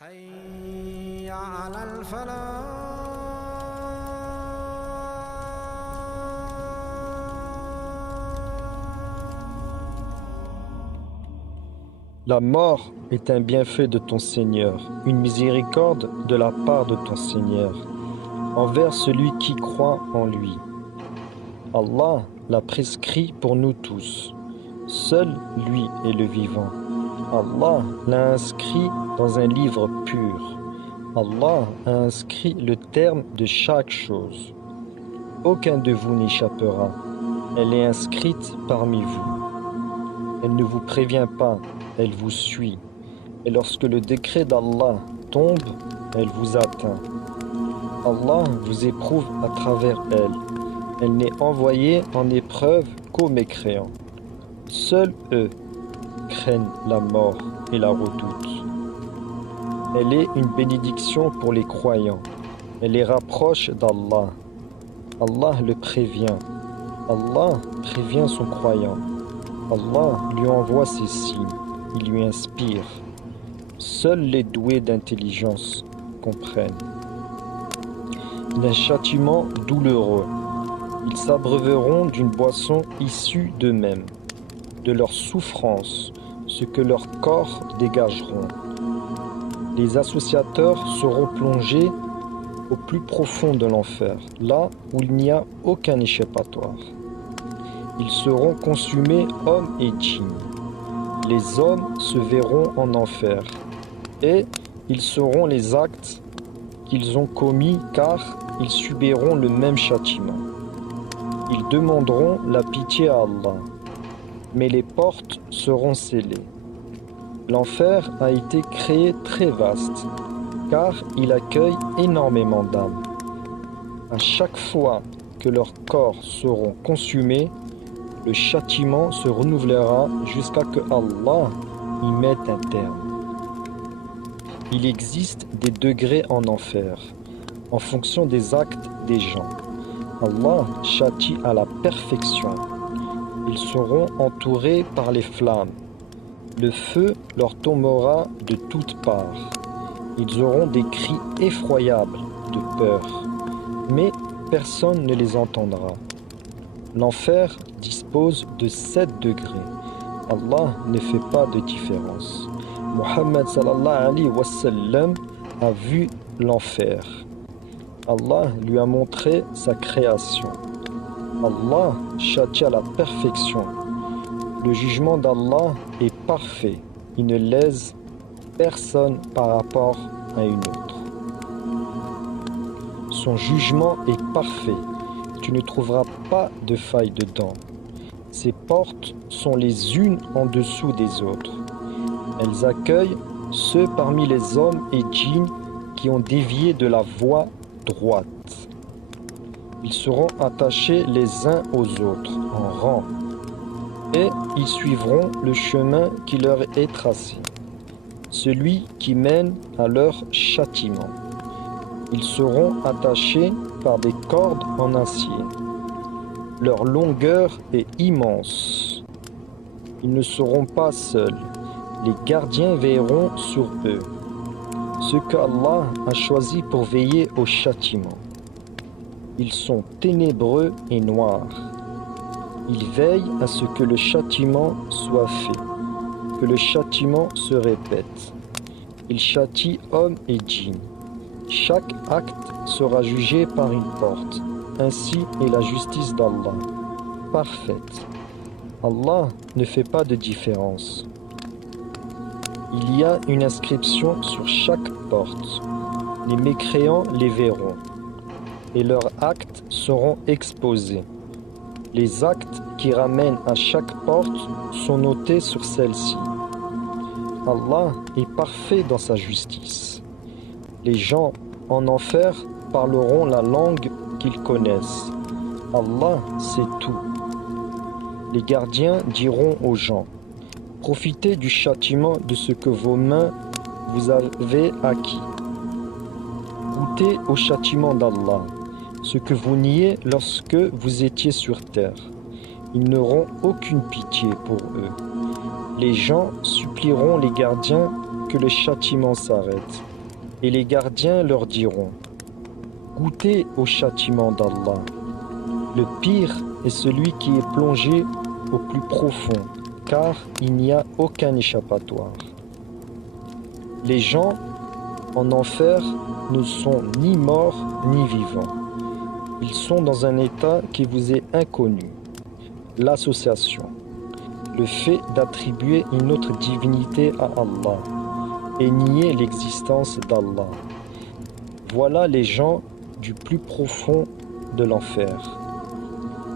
حي على الفلاح. La mort est un bienfait de ton Seigneur, une miséricorde de la part de ton Seigneur, envers celui qui croit en lui. Allah l'a prescrit pour nous tous. Seul lui est le vivant. Allah l'a inscrit dans un livre pur. Allah a inscrit le terme de chaque chose. Aucun de vous n'échappera. Elle est inscrite parmi vous. Elle ne vous prévient pas, elle vous suit. Et lorsque le décret d'Allah tombe, elle vous atteint. Allah vous éprouve à travers elle. Elle n'est envoyée en épreuve qu'aux mécréants. Seuls eux craignent la mort et la redoutent. Elle est une bénédiction pour les croyants. Elle les rapproche d'Allah. Allah le prévient. Allah prévient son croyant. Allah lui envoie ses signes. Il lui inspire. Seuls les doués d'intelligence comprennent. D'un châtiment douloureux. Ils s'abreuveront d'une boisson issue d'eux-mêmes, de leur souffrance, ce que leurs corps dégageront. Les associateurs seront plongés au plus profond de l'enfer, là où il n'y a aucun échappatoire. Ils seront consumés, hommes et djinns. Les hommes se verront en enfer, et ils sauront les actes qu'ils ont commis, car ils subiront le même châtiment. Ils demanderont la pitié à Allah, mais les portes seront scellées. L'enfer a été créé très vaste, car il accueille énormément d'âmes. À chaque fois que leurs corps seront consumés, le châtiment se renouvellera jusqu'à que Allah y mette un terme. Il existe des degrés en enfer, en fonction des actes des gens. Allah châtie à la perfection. Ils seront entourés par les flammes. Le feu leur tombera de toutes parts. Ils auront des cris effroyables de peur, mais personne ne les entendra. L'enfer dispose de 7 degrés. Allah ne fait pas de différence. Muhammad sallallahu alayhi wa sallam a vu l'enfer. Allah lui a montré sa création. Allah châtie à la perfection. Le jugement d'Allah est parfait. Il ne lèse personne par rapport à une autre. Son jugement est parfait. Tu ne trouveras pas de faille dedans. Ses portes sont les unes en dessous des autres. Elles accueillent ceux parmi les hommes et djinns qui ont dévié de la voie droite. Ils seront attachés les uns aux autres en rang, et ils suivront le chemin qui leur est tracé, celui qui mène à leur châtiment. Ils seront attachés par des cordes en acier. Leur longueur est immense. Ils ne seront pas seuls. Les gardiens veilleront sur eux, ceux qu'Allah a choisis pour veiller au châtiment. Ils sont ténébreux et noirs. Ils veillent à ce que le châtiment soit fait, que le châtiment se répète. Ils châtient hommes et djinns. Chaque acte sera jugé par une porte. Ainsi est la justice d'Allah, parfaite. Allah ne fait pas de différence. Il y a une inscription sur chaque porte. Les mécréants les verront, et leurs actes seront exposés. Les actes qui ramènent à chaque porte sont notés sur celle-ci. Allah est parfait dans sa justice. Les gens en enfer parleront la langue qu'ils connaissent. Allah sait tout. Les gardiens diront aux gens: profitez du châtiment de ce que vos mains vous avez acquis. Goûtez au châtiment d'Allah, ce que vous niez lorsque vous étiez sur terre. Ils n'auront aucune pitié pour eux. Les gens supplieront les gardiens que le châtiment s'arrête. Et les gardiens leur diront: goûtez au châtiment d'Allah. Le pire est celui qui est plongé au plus profond, car il n'y a aucun échappatoire. Les gens en enfer ne sont ni morts ni vivants. Ils sont dans un état qui vous est inconnu. L'association, le fait d'attribuer une autre divinité à Allah et nier l'existence d'Allah. Voilà les gens du plus profond de l'enfer.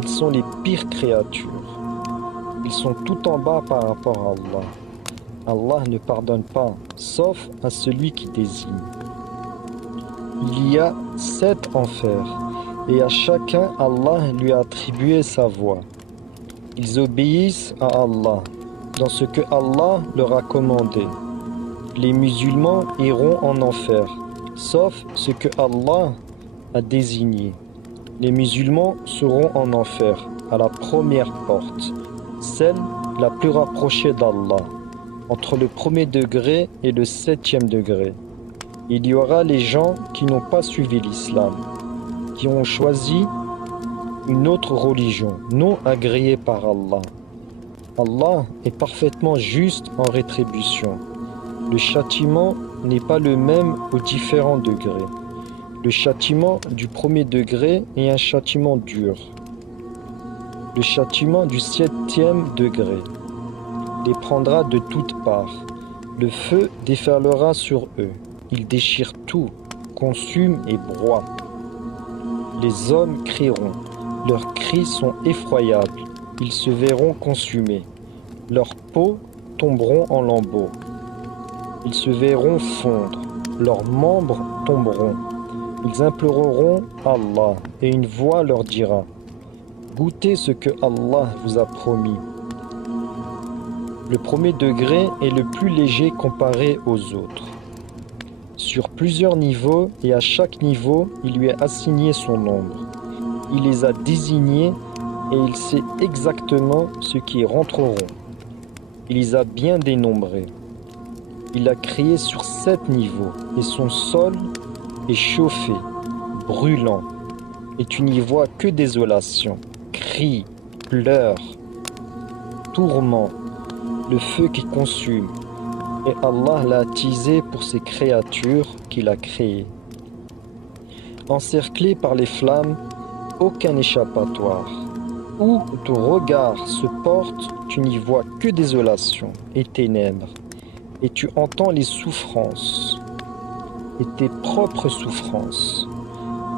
Ils sont les pires créatures. Ils sont tout en bas par rapport à Allah. Allah ne pardonne pas, sauf à celui qui désigne. Il y a 7 enfers, et à chacun Allah lui a attribué sa voie. Ils obéissent à Allah dans ce que Allah leur a commandé. Les musulmans iront en enfer, sauf ce que Allah a désigné. Les musulmans seront en enfer à la première porte, celle la plus rapprochée d'Allah, entre le 1er degré et le 7e degré. Il y aura les gens qui n'ont pas suivi l'islam, qui ont choisi une autre religion non agréée par Allah. Allah est parfaitement juste en rétribution. Le châtiment n'est pas le même aux différents degrés. Le châtiment du 1er degré est un châtiment dur. Le châtiment du 7e degré les prendra de toutes parts. Le feu déferlera sur eux. Il déchire tout, consume et broie. Les hommes crieront. Leurs cris sont effroyables. Ils se verront consumés. Leurs peaux tomberont en lambeaux. Ils se verront fondre. Leurs membres tomberont. Ils imploreront Allah et une voix leur dira: goûtez ce que Allah vous a promis. Le 1er degré est le plus léger comparé aux autres. Sur plusieurs niveaux et à chaque niveau, il lui est assigné son nombre. Il les a désignés et il sait exactement ceux qui y rentreront. Il les a bien dénombrés. Il a créé sur 7 niveaux et son sol est chauffé, brûlant, et tu n'y vois que désolation, cris, pleurs, tourments, le feu qui consume, et Allah l'a attisé pour ces créatures qu'il a créées. Encerclé par les flammes, aucun échappatoire. Où ton regard se porte, tu n'y vois que désolation et ténèbres, et tu entends les souffrances et tes propres souffrances.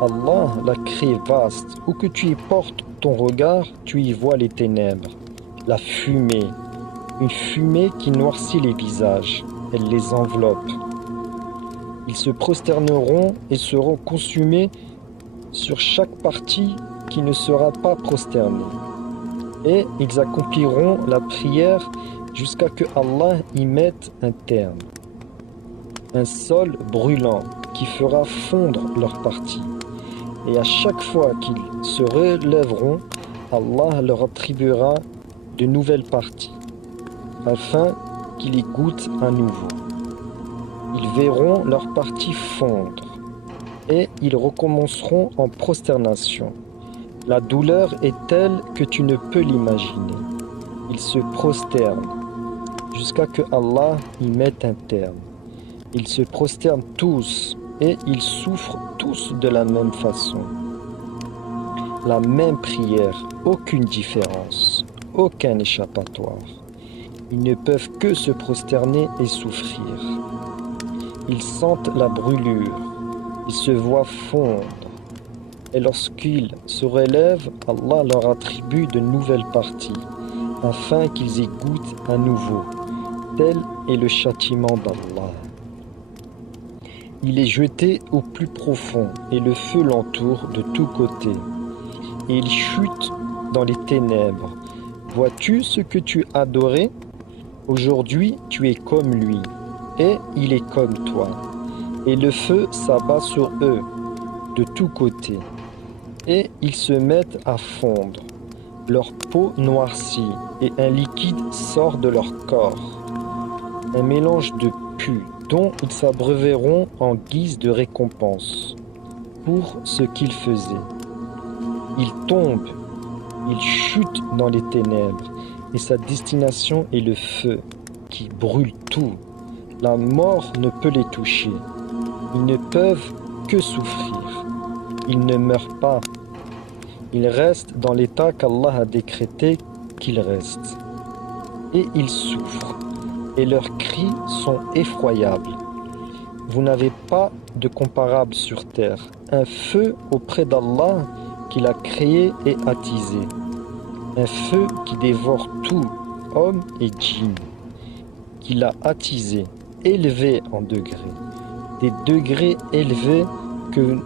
Allah l'a créé vaste. Où que tu y portes ton regard, tu y vois les ténèbres, la fumée, une fumée qui noircit les visages, elle les enveloppe. Ils se prosterneront et seront consumés sur chaque partie qui ne sera pas prosternée. Et ils accompliront la prière jusqu'à que Allah y mette un terme. Un sol brûlant qui fera fondre leur partie. Et à chaque fois qu'ils se relèveront, Allah leur attribuera de nouvelles parties, afin qu'ils y goûtent à nouveau. Ils verront leur partie fondre, et ils recommenceront en prosternation. La douleur est telle que tu ne peux l'imaginer. Ils se prosternent, jusqu'à que Allah y mette un terme. Ils se prosternent tous, et ils souffrent tous de la même façon. La même prière, aucune différence, aucun échappatoire. Ils ne peuvent que se prosterner et souffrir. Ils sentent la brûlure, ils se voient fondre. Et lorsqu'ils se relèvent, Allah leur attribue de nouvelles parties, afin qu'ils y goûtent à nouveau. Tel est le châtiment d'Allah. Il est jeté au plus profond, et le feu l'entoure de tous côtés. Et il chute dans les ténèbres. Vois-tu ce que tu adorais? Aujourd'hui, tu es comme lui, et il est comme toi. Et le feu s'abat sur eux, de tous côtés. Et ils se mettent à fondre. Leur peau noircit, et un liquide sort de leur corps. Un mélange de corrompus dont ils s'abreuveront en guise de récompense pour ce qu'ils faisaient. Ils tombent, ils chutent dans les ténèbres et sa destination est le feu qui brûle tout. La mort ne peut les toucher. Ils ne peuvent que souffrir. Ils ne meurent pas. Ils restent dans l'état qu'Allah a décrété qu'ils restent. Et ils souffrent. Et leurs cris sont effroyables. Vous n'avez pas de comparable sur terre. Un feu auprès d'Allah qu'il a créé et attisé. Un feu qui dévore tout, homme et djinn. Qu'il a attisé, élevé en degrés. Des degrés élevés que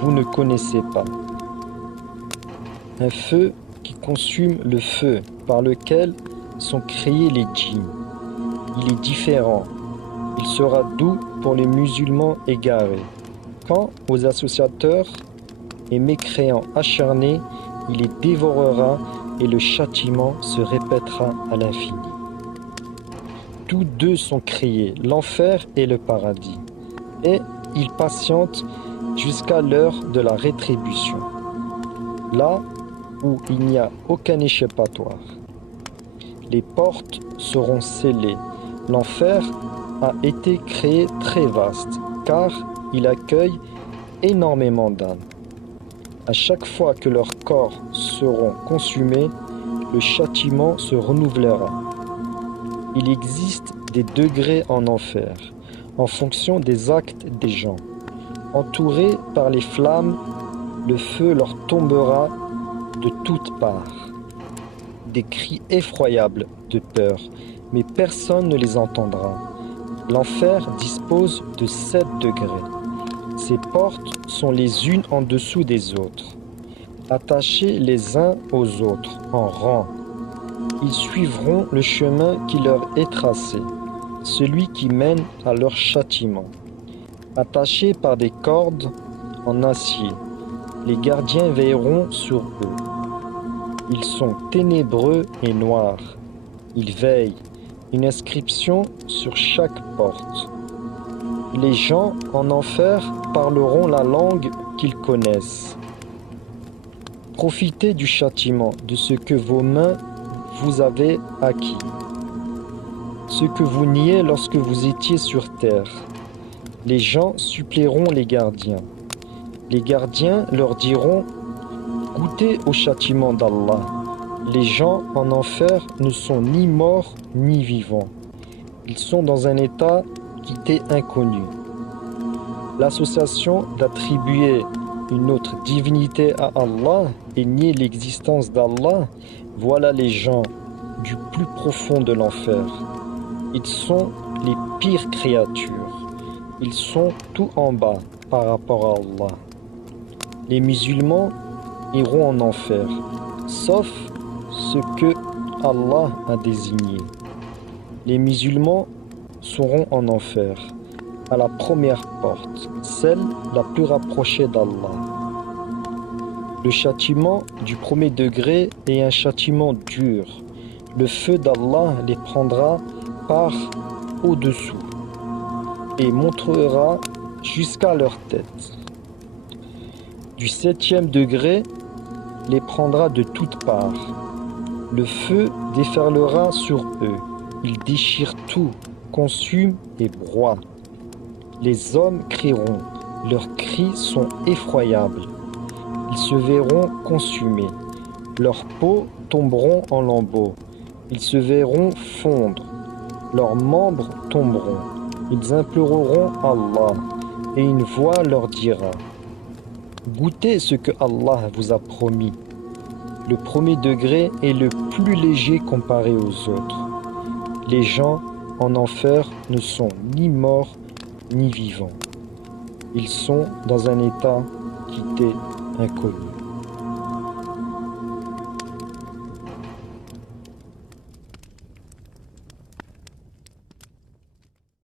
vous ne connaissez pas. Un feu qui consume le feu par lequel sont créés les djinns. Il est différent. Il sera doux pour les musulmans égarés. Quant aux associateurs et mécréants acharnés, il les dévorera et le châtiment se répétera à l'infini. Tous deux sont créés, l'enfer et le paradis, et ils patientent jusqu'à l'heure de la rétribution, là où il n'y a aucun échappatoire. Les portes seront scellées. L'enfer a été créé très vaste, car il accueille énormément d'âmes. À chaque fois que leurs corps seront consumés, le châtiment se renouvellera. Il existe des degrés en enfer, en fonction des actes des gens. Entourés par les flammes, le feu leur tombera de toutes parts. Des cris effroyables de peur, mais personne ne les entendra. L'enfer dispose de 7 degrés. Ses portes sont les unes en dessous des autres, attachées les uns aux autres en rang. Ils suivront le chemin qui leur est tracé, celui qui mène à leur châtiment. Attachés par des cordes en acier, les gardiens veilleront sur eux. Ils sont ténébreux et noirs. Ils veillent, une inscription sur chaque porte. Les gens en enfer parleront la langue qu'ils connaissent. Profitez du châtiment, de ce que vos mains vous avez acquis, ce que vous niez lorsque vous étiez sur terre. Les gens supplieront les gardiens. Les gardiens leur diront « Goûtez au châtiment d'Allah ». Les gens en enfer ne sont ni morts ni vivants. Ils sont dans un état qui t'est inconnu. L'association d'attribuer une autre divinité à Allah et nier l'existence d'Allah, voilà les gens du plus profond de l'enfer. Ils sont les pires créatures. Ils sont tout en bas par rapport à Allah. Les musulmans iront en enfer, sauf ce que Allah a désigné. Les musulmans seront en enfer, à la première porte, celle la plus rapprochée d'Allah. Le châtiment du premier degré est un châtiment dur. Le feu d'Allah les prendra par au-dessous et montrera jusqu'à leur tête. Du 7e degré les prendra de toutes parts. Le feu déferlera sur eux. Il déchire tout, consume et broie. Les hommes crieront. Leurs cris sont effroyables. Ils se verront consumés. Leurs peaux tomberont en lambeaux. Ils se verront fondre. Leurs membres tomberont. Ils imploreront Allah. Et une voix leur dira: Goûtez ce que Allah vous a promis. Le premier degré est le plus léger comparé aux autres. Les gens en enfer ne sont ni morts ni vivants. Ils sont dans un état qui t'est inconnu.